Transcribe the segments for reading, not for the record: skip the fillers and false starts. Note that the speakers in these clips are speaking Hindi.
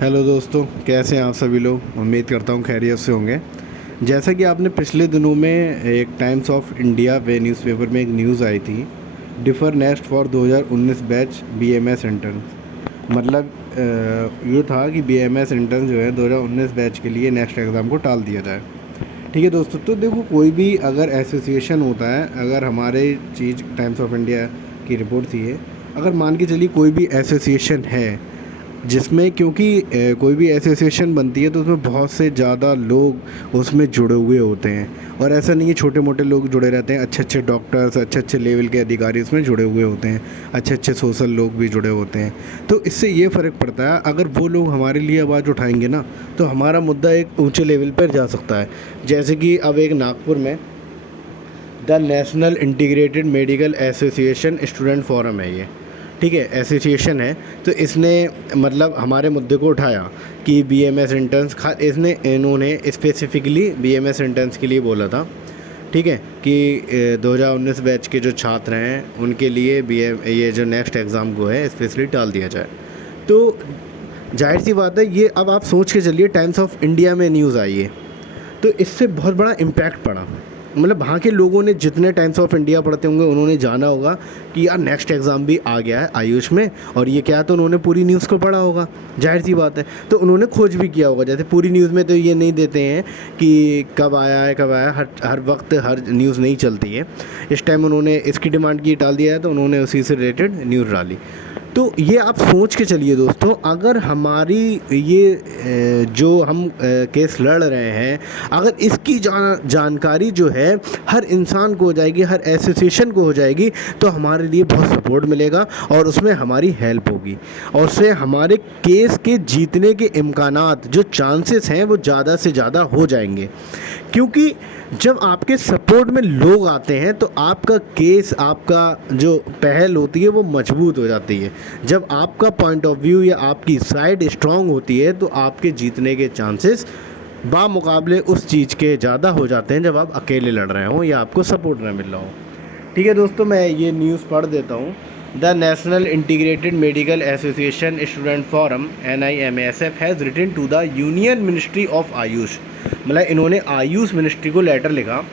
हेलो दोस्तों, कैसे हैं आप सभी लोग। उम्मीद करता हूँ खैरियत से होंगे। जैसा कि आपने पिछले दिनों में एक times of India way newspaper में एक न्यूज़ आई थी, differ next for 2019 batch BMS intern. मतलब ये था कि बीएमएस इंटर्न जो है 2019 बैच के लिए नेक्स्ट एग्ज़ाम को टाल दिया जाए। ठीक है दोस्तों, तो देखो कोई भी अगर एसोसिएशन होता है, अगर हमारे चीज़ टाइम्स ऑफ इंडिया की रिपोर्ट थी ये, अगर मान के चलिए कोई भी एसोसिएशन है जिसमें, क्योंकि कोई भी एसोसिएशन बनती है तो उसमें बहुत से ज़्यादा लोग उसमें जुड़े हुए होते हैं। और ऐसा नहीं है छोटे मोटे लोग जुड़े रहते हैं, अच्छे अच्छे डॉक्टर्स, अच्छे अच्छे लेवल के अधिकारी उसमें जुड़े हुए होते हैं, अच्छे अच्छे सोशल लोग भी जुड़े होते हैं। तो इससे ये फ़र्क पड़ता है, अगर वो लोग हमारे लिए आवाज़ उठाएंगे ना तो हमारा मुद्दा एक ऊँचे लेवल पर जा सकता है। जैसे कि अब एक नागपुर में the national integrated medical association student forum है ये, ठीक है, एसोसिएशन है। तो इसने मतलब हमारे मुद्दे को उठाया कि बीएमएस इंटर्न्स इन्होंने स्पेसिफिकली बीएमएस इंटर्न्स के लिए बोला था, ठीक है, कि 2019 बैच के जो छात्र हैं उनके लिए ये जो नेक्स्ट एग्ज़ाम को है स्पेशली टाल दिया जाए। तो जाहिर सी बात है, ये अब आप सोच के चलिए, टाइम्स ऑफ इंडिया में न्यूज़ आई है तो इससे बहुत बड़ा इम्पैक्ट पड़ा। मतलब वहाँ के लोगों ने जितने टाइम्स ऑफ इंडिया पढ़ते होंगे उन्होंने जाना होगा कि यार नेक्स्ट एग्ज़ाम भी आ गया है आयुष में, और ये क्या, तो उन्होंने पूरी न्यूज़ को पढ़ा होगा, जाहिर सी बात है। तो उन्होंने खोज भी किया होगा। जैसे पूरी न्यूज़ में तो ये नहीं देते हैं कि कब आया है कब आया, हर वक्त हर न्यूज़ नहीं चलती है। इस टाइम उन्होंने इसकी डिमांड की टाल दिया है तो उन्होंने उसी से रिलेटेड न्यूज़ डाली। तो ये आप सोच के चलिए दोस्तों, अगर हमारी ये जो हम केस लड़ रहे हैं, अगर इसकी जानकारी जो है हर इंसान को हो जाएगी, हर एसोसिएशन को हो जाएगी, तो हमारे लिए बहुत सपोर्ट मिलेगा और उसमें हमारी हेल्प होगी, और उससे हमारे केस के जीतने के इम्कानात, जो चांसेस हैं, वो ज़्यादा से ज़्यादा हो जाएंगे। क्योंकि जब आपके सपोर्ट में लोग आते हैं तो आपका केस, आपका जो पहल होती है वो मजबूत हो जाती है। जब आपका पॉइंट ऑफ व्यू या आपकी साइड स्ट्रांग होती है तो आपके जीतने के चांसेस बामुकाबले उस चीज़ के ज़्यादा हो जाते हैं जब आप अकेले लड़ रहे हों या आपको सपोर्ट ना मिल रहा हो। ठीक है दोस्तों, मैं ये न्यूज़ पढ़ देता हूँ। The national integrated medical association student forum NIMASF has written to the union ministry of Ayush. मतलब इन्होंने आयुष मिनिस्ट्री को लेटर लिखा,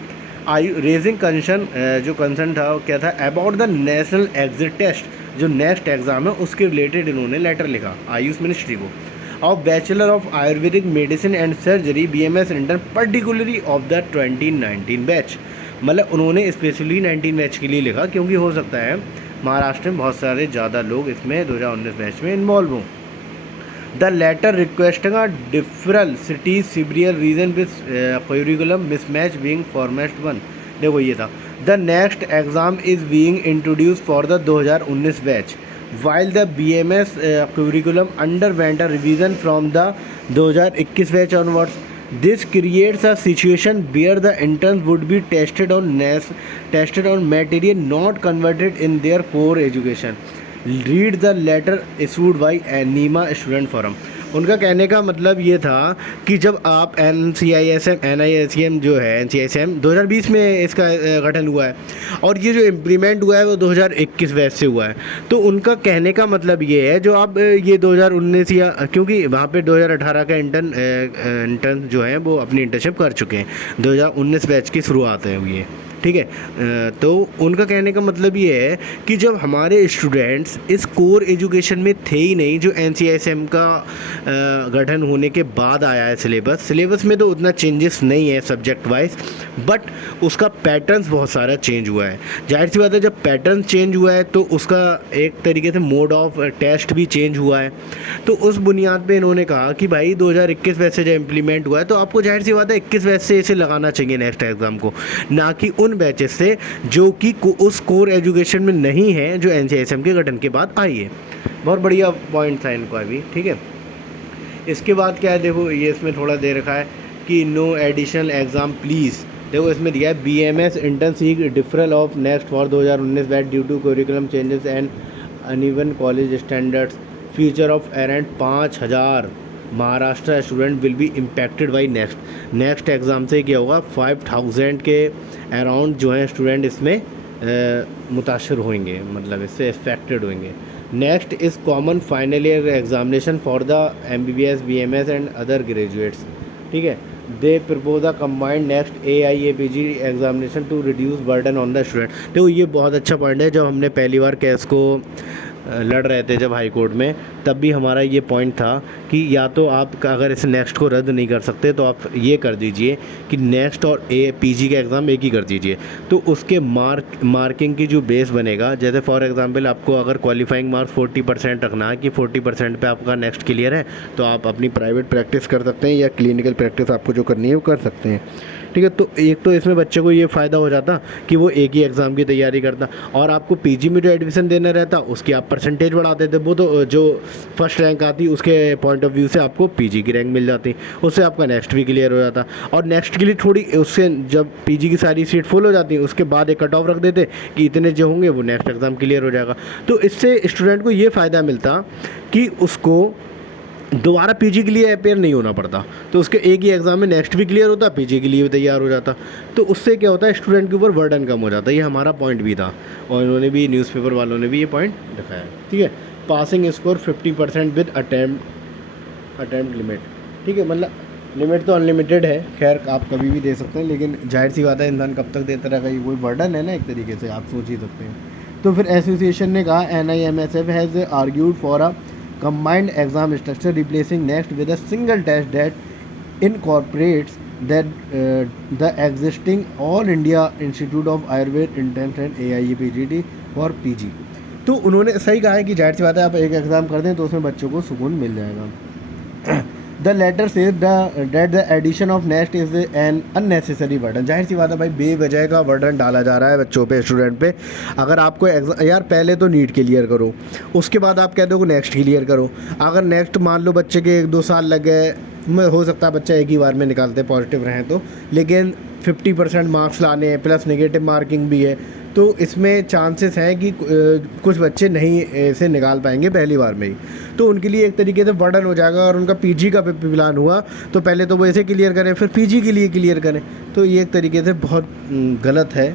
रेजिंग कंसर्न, जो कंसर्न था वो क्या था, about the national exit test, जो नेक्स्ट एग्ज़ाम है उसके रिलेटेड इन्होंने लेटर लिखा आयुष मिनिस्ट्री को। Of bachelor of Ayurvedic medicine and surgery BMS intern particularly of the 2019 batch. मतलब उन्होंने स्पेशली 19 बैच के लिए लिखा, क्योंकि हो सकता है महाराष्ट्र में बहुत सारे ज़्यादा लोग इसमें 2019 बैच में इन्वॉल्व हों। The letter requesting a deferral cities cerebral reason with curriculum mismatch being format one. देखो ये था, the next exam is being introduce for the 2019 batch while the BMS curriculum underwent a revision from the 2021 batch onwards. This creates a situation where the interns would be tested on material not converted in their core education. Read the letter issued by NIMA Student Forum. उनका कहने का मतलब ये था कि जब आप NICM जो है, NCISM 2020 में इसका गठन हुआ है और ये जो इम्प्लीमेंट हुआ है वो 2021 बैच से हुआ है। तो उनका कहने का मतलब ये है, जो आप ये 2019 या, क्योंकि वहाँ पे 2018 का इंटर्न जो है वो अपनी इंटर्नशिप कर चुके हैं, 2019 बैच की शुरुआत है ये, ठीक है। तो उनका कहने का मतलब ये है कि जब हमारे स्टूडेंट्स इस कोर एजुकेशन में थे ही नहीं, जो NCISM का गठन होने के बाद आया है सिलेबस में तो उतना चेंजेस नहीं है सब्जेक्ट वाइज, बट उसका पैटर्न्स बहुत सारा चेंज हुआ है। जाहिर सी बात है, जब पैटर्न चेंज हुआ है तो उसका एक तरीके से मोड ऑफ टेस्ट भी चेंज हुआ है। तो उस बुनियाद पे इन्होंने कहा कि भाई 2021 बैच से जब इम्प्लीमेंट हुआ है तो आपको जाहिर सी बात है 21 बैच से इसे लगाना चाहिए नेक्स्ट एग्ज़ाम को, ना कि उन बैचेस से जो कि उस कोर एजुकेशन में नहीं है जो NCISM के गठन के बाद आई है। बहुत बढ़िया पॉइंट था इनका भी, ठीक है। इसके बाद क्या है, देखो ये इसमें थोड़ा दे रखा है कि नो एडिशनल एग्ज़ाम प्लीज़। देखो इसमें दिया है BMS intern seek deferral of next for 2019 batch due to curriculum changes and uneven college standards, future of around 5000 Maharashtra student will be impacted by next exam से क्या होगा, 5000 के अराउंड जो है स्टूडेंट इसमें मुतासर होंगे, मतलब इससे अफेक्टेड होंगे। Next is common final year examination for the MBBS BMS and other graduates, ठीक है। They propose a combined next AIAPG examination to reduce burden on the student. देखो ये बहुत अच्छा पॉइंट है। जब हमने पहली बार केस को लड़ रहे थे जब हाई कोर्ट में, तब भी हमारा ये पॉइंट था कि या तो आप अगर इस नेक्स्ट को रद्द नहीं कर सकते तो आप ये कर दीजिए कि नेक्स्ट और PG का एग्ज़ाम एक ही कर दीजिए। तो उसके मार्किंग की जो बेस बनेगा, जैसे फॉर एग्जांपल आपको अगर क्वालिफाइंग मार्क्स 40% रखना है कि 40% पे आपका नेक्स्ट क्लियर है, तो आप अपनी प्राइवेट प्रैक्टिस कर सकते हैं या क्लिनिकल प्रैक्टिस आपको जो करनी है वो कर सकते हैं, ठीक है। तो एक तो इसमें बच्चे को ये फ़ायदा हो जाता कि वो एक ही एग्ज़ाम की तैयारी करता, और आपको PG में जो एडमिशन देना रहता उसकी आप परसेंटेज बढ़ाते थे। वो तो जो फर्स्ट रैंक आती उसके पॉइंट ऑफ व्यू से आपको PG की रैंक मिल जाती, उससे आपका नेक्स्ट भी क्लियर हो जाता। और नेक्स्ट के लिए थोड़ी उससे जब PG की सारी सीट फुल हो जाती उसके बाद एक कट ऑफ रख देते कि इतने जो होंगे वो नेक्स्ट एग्ज़ाम क्लियर हो जाएगा। तो इससे स्टूडेंट को ये फ़ायदा मिलता कि उसको दोबारा PG के लिए अपेयर नहीं होना पड़ता, तो उसके एक ही एग्ज़ाम में नेक्स्ट भी क्लियर होता, PG के लिए भी तैयार हो जाता। तो उससे क्या होता है, स्टूडेंट के ऊपर बर्डन कम हो जाता है। ये हमारा पॉइंट भी था और इन्होंने भी, न्यूज़पेपर वालों ने भी ये पॉइंट दिखाया, ठीक है। Passing score 50% with attempt limit, ठीक है। मतलब लिमिट तो अनलिमिटेड है, खैर आप कभी भी दे सकते हैं, लेकिन जाहिर सी बात है इंसान कब तक देता रहेगा, ये कोई बर्डन है ना एक तरीके से, आप सोच ही सकते हैं। तो फिर एसोसिएशन ने कहा NIMSF has argued for a combined exam structure replacing next with a single test that incorporates the existing All India Institute of Ayurved Intense and AIAPGD for PG। तो उन्होंने सही कहा है कि जाहिर सी बात है आप एक एग्ज़ाम कर दें तो उसमें बच्चों को सुकून मिल जाएगा। द लेटर से that the addition of next is an unnecessary burden. जाहिर सी बात है भाई, बेवजह का बर्डन डाला जा रहा है बच्चों पे, स्टूडेंट पे। अगर आपको यार पहले तो नीट क्लियर करो, उसके बाद आप कहते हो कि नेक्स्ट क्लियर करो। अगर नेक्स्ट मान लो बच्चे के 1-2 साल लग गए, हो सकता है बच्चा एक ही बार में निकालते पॉजिटिव रहें तो, लेकिन 50% मार्क्स लाने हैं प्लस नेगेटिव मार्किंग भी है, तो इसमें चांसेस हैं कि कुछ बच्चे नहीं इसे निकाल पाएंगे पहली बार में ही, तो उनके लिए एक तरीके से बर्डन हो जाएगा। और उनका PG का प्लान हुआ तो पहले तो वो ऐसे क्लियर करें फिर PG के लिए क्लियर करें, तो ये एक तरीके से बहुत गलत है।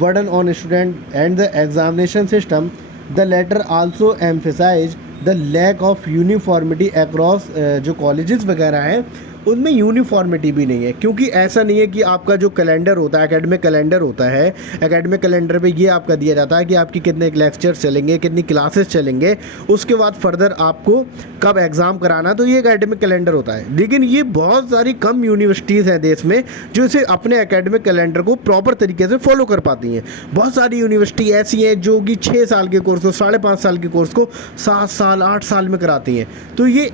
Burden on student and the examination system. The letter also emphasize the lack of uniformity across जो कॉलेजेस वगैरह हैं उनमें यूनिफॉर्मिटी भी नहीं है, क्योंकि ऐसा नहीं है कि आपका जो कैलेंडर होता है, एकेडमिक कैलेंडर होता है, एकेडमिक कैलेंडर पे ये आपका दिया जाता है कि आपकी कितने लेक्चर चलेंगे, कितनी क्लासेस चलेंगे, उसके बाद फर्दर आपको कब एग्ज़ाम कराना, तो ये एकेडमिक कैलेंडर होता है। लेकिन ये बहुत सारी कम यूनिवर्सिटीज़ हैं देश में जो इसे अपने एकेडमिक कैलेंडर को प्रॉपर तरीके से फॉलो कर पाती हैं। बहुत सारी यूनिवर्सिटी ऐसी हैं जो कि 6 साल के कोर्स को, 5.5 साल के कोर्स को 7 साल 8 साल में कराती हैं, तो ये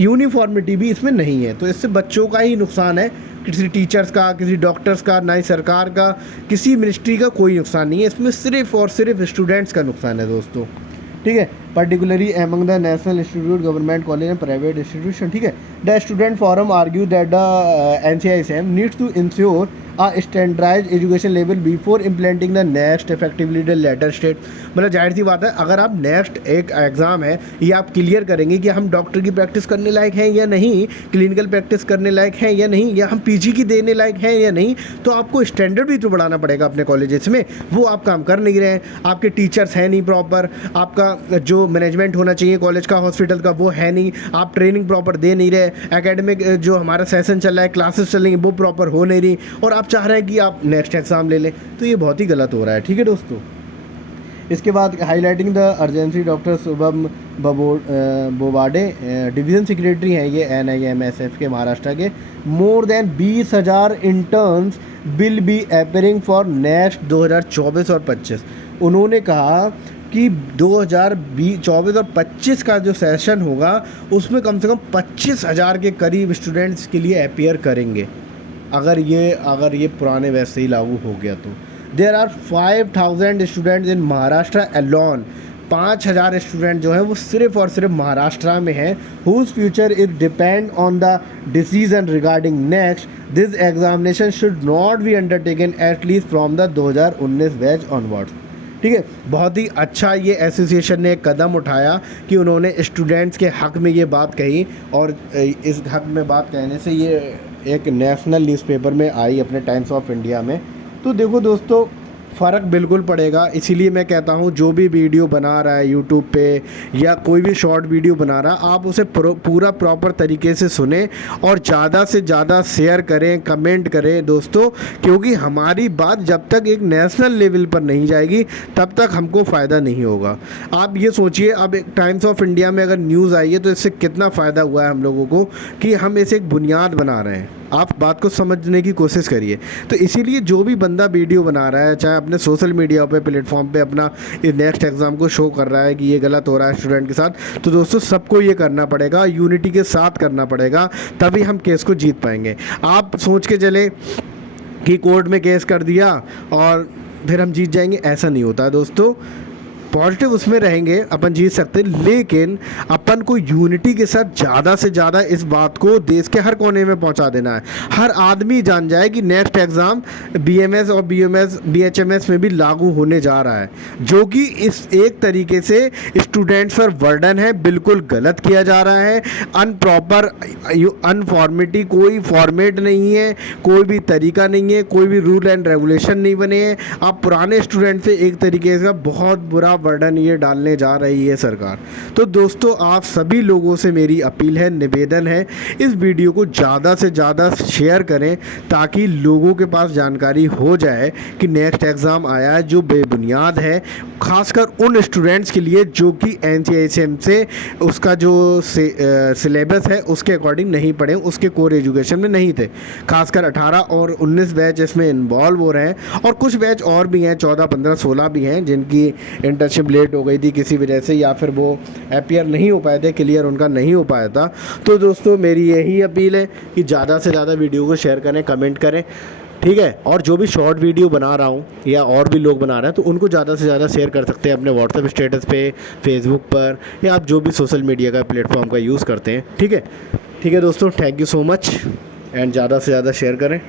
यूनिफॉर्मिटी भी इसमें नहीं है। तो इससे बच्चों का ही नुकसान है, किसी टीचर्स का, किसी डॉक्टर्स का, ना ही सरकार का, किसी मिनिस्ट्री का कोई नुकसान नहीं है, इसमें सिर्फ और सिर्फ स्टूडेंट्स का नुकसान है दोस्तों, ठीक है। Particularly among the national institute, government college and private institution, ठीक है। The student forum argue that the NCISM needs to ensure a standardized education level before implementing the next effectively the latter state। मतलब जाहिर सी बात है, अगर आप नेक्स्ट एक एग्ज़ाम है ये आप क्लियर करेंगे कि हम डॉक्टर की प्रैक्टिस करने लायक हैं या नहीं, क्लिनिकल प्रैक्टिस करने लायक हैं या नहीं, या हम PG की देने लायक हैं या नहीं, तो आपको स्टैंडर्ड भी तो बढ़ाना पड़ेगा अपने कॉलेजेस में। वो आप काम कर नहीं रहे हैं, आपके टीचर्स हैं नहीं प्रॉपर, आपका जो मैनेजमेंट होना चाहिए कॉलेज का, हॉस्पिटल का, वो है नहीं, आप ट्रेनिंग प्रॉपर दे नहीं रहे, एकेडमिक जो हमारा सेशन चल रहा है, क्लासेस चलेंगे वो प्रॉपर हो नहीं रही, और आप चाह रहे हैं कि आप नेक्स्ट एग्ज़ाम ले लें, तो ये बहुत ही गलत हो रहा है, ठीक है दोस्तों। इसके बाद highlighting the urgency, doctor Shubham Bobade division secretary हैं ये NIMSF के महाराष्ट्र के। More than 20,000 interns will be appearing for next 2024 और 25। उन्होंने कहा कि 2024 और 25 का जो सेशन होगा उसमें कम से कम 25,000 के करीब स्टूडेंट्स के लिए अपेयर करेंगे, अगर ये पुराने वैसे ही लागू हो गया तो। There are 5,000 students in Maharashtra alone. 5,000 student जो हैं वो सिर्फ और सिर्फ महाराष्ट्र में हैं। Whose future is depend on the decision regarding next. This examination should not be undertaken at least from the 2019 batch onwards, ठीक है। बहुत ही अच्छा ये एसोसिएशन ने एक कदम उठाया कि उन्होंने स्टूडेंट्स के हक़ में ये बात कही, और इस हक़ में बात कहने से ये एक नेशनल न्यूज़पेपर में आई, अपने टाइम्स ऑफ इंडिया में। तो देखो दोस्तों, फ़र्क बिल्कुल पड़ेगा। इसीलिए मैं कहता हूँ जो भी वीडियो बना रहा है यूट्यूब पे या कोई भी शॉर्ट वीडियो बना रहा है, आप उसे पूरा प्रॉपर तरीके से सुने और ज़्यादा से ज़्यादा शेयर करें, कमेंट करें दोस्तों, क्योंकि हमारी बात जब तक एक नेशनल लेवल पर नहीं जाएगी तब तक हमको फ़ायदा नहीं होगा। आप ये सोचिए, अब एक टाइम्स ऑफ इंडिया में अगर न्यूज़ आई है तो इससे कितना फ़ायदा हुआ है हम लोगों को कि हम इसे एक बुनियाद बना रहे हैं। आप बात को समझने की कोशिश करिए। तो इसीलिए जो भी बंदा वीडियो बना रहा है, चाहे अपने सोशल मीडिया पे प्लेटफॉर्म पे अपना इस नेक्स्ट एग्ज़ाम को शो कर रहा है कि ये गलत हो रहा है स्टूडेंट के साथ, तो दोस्तों सबको ये करना पड़ेगा, यूनिटी के साथ करना पड़ेगा, तभी हम केस को जीत पाएंगे। आप सोच के चले कि कोर्ट में केस कर दिया और फिर हम जीत जाएंगे, ऐसा नहीं होता है दोस्तों। पॉजिटिव उसमें रहेंगे, अपन जीत सकते, लेकिन अपन को यूनिटी के साथ ज़्यादा से ज़्यादा इस बात को देश के हर कोने में पहुंचा देना है। हर आदमी जान जाए कि नेक्स्ट एग्ज़ाम बीएमएस और बीएचएमएस में भी लागू होने जा रहा है, जो कि इस एक तरीके से स्टूडेंट्स पर वर्डन है, बिल्कुल गलत किया जा रहा है। अनप्रॉपर अनफॉर्मेटी, कोई फॉर्मेट नहीं है, कोई भी तरीका नहीं है, कोई भी रूल एंड रेगुलेशन नहीं बने हैं। आप पुराने स्टूडेंट से एक तरीके का बहुत बुरा बर्डन ये डालने जा रही है सरकार। तो दोस्तों आप सभी लोगों से मेरी अपील है, निवेदन है, इस वीडियो को ज़्यादा से ज़्यादा शेयर करें ताकि लोगों के पास जानकारी हो जाए कि नेक्स्ट एग्ज़ाम आया है जो बेबुनियाद है, खासकर उन स्टूडेंट्स के लिए जो कि NCISM से उसका जो सिलेबस है उसके अकॉर्डिंग नहीं पढ़े, उसके कोर एजुकेशन में नहीं थे। खासकर 18 और 19 बैच इसमें इन्वॉल्व हो रहे हैं और कुछ बैच और भी हैं, 14, 15, 16 भी हैं जिनकी इंटर्नशिप लेट हो गई थी किसी वजह से, या फिर वो अपीयर नहीं हो पाए थे, क्लियर उनका नहीं हो पाया था। तो दोस्तों मेरी यही अपील है कि ज़्यादा से ज़्यादा वीडियो को शेयर करें, कमेंट करें, ठीक है। और जो भी शॉर्ट वीडियो बना रहा हूँ या और भी लोग बना रहे हैं तो उनको ज़्यादा से ज़्यादा शेयर कर सकते हैं अपने व्हाट्सएप स्टेटस पे, फेसबुक पर, या आप जो भी सोशल मीडिया का प्लेटफॉर्म का यूज़ करते हैं, ठीक है। ठीक है दोस्तों, thank you so much and ज़्यादा से ज़्यादा शेयर करें।